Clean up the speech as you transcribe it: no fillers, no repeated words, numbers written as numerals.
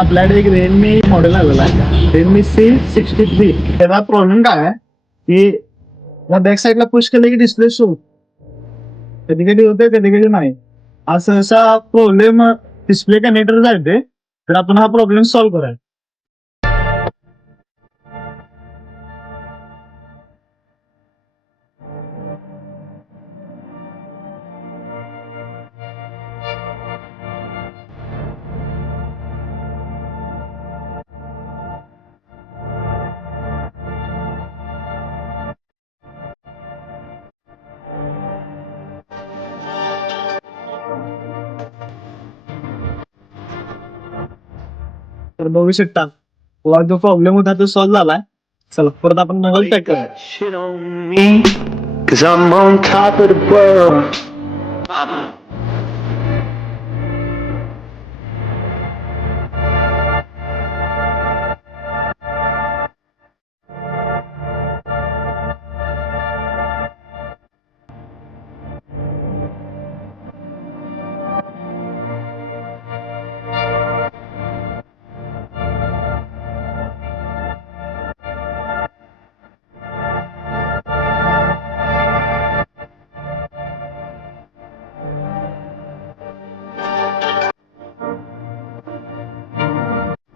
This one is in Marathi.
आपल्याकडे एक रेडमी मॉडेल आलेला आहे, रेडमी C63. त्याचा प्रॉब्लेम काय आहे की बॅक साईडला पुश केलं की डिस्प्ले शो कधी कधी होते कधी कधी नाही. असं असा प्रॉब्लेम डिस्प्ले कनेक्टर जायचे, तर आपण हा प्रॉब्लेम सॉल्व्ह करायचा. तर बघू शकता जो प्रॉब्लेम होता तो सॉल्व्ह झालाय. चला परत आपण मोबाईल चेक करूया. Shit on me, cause I'm on top of the world.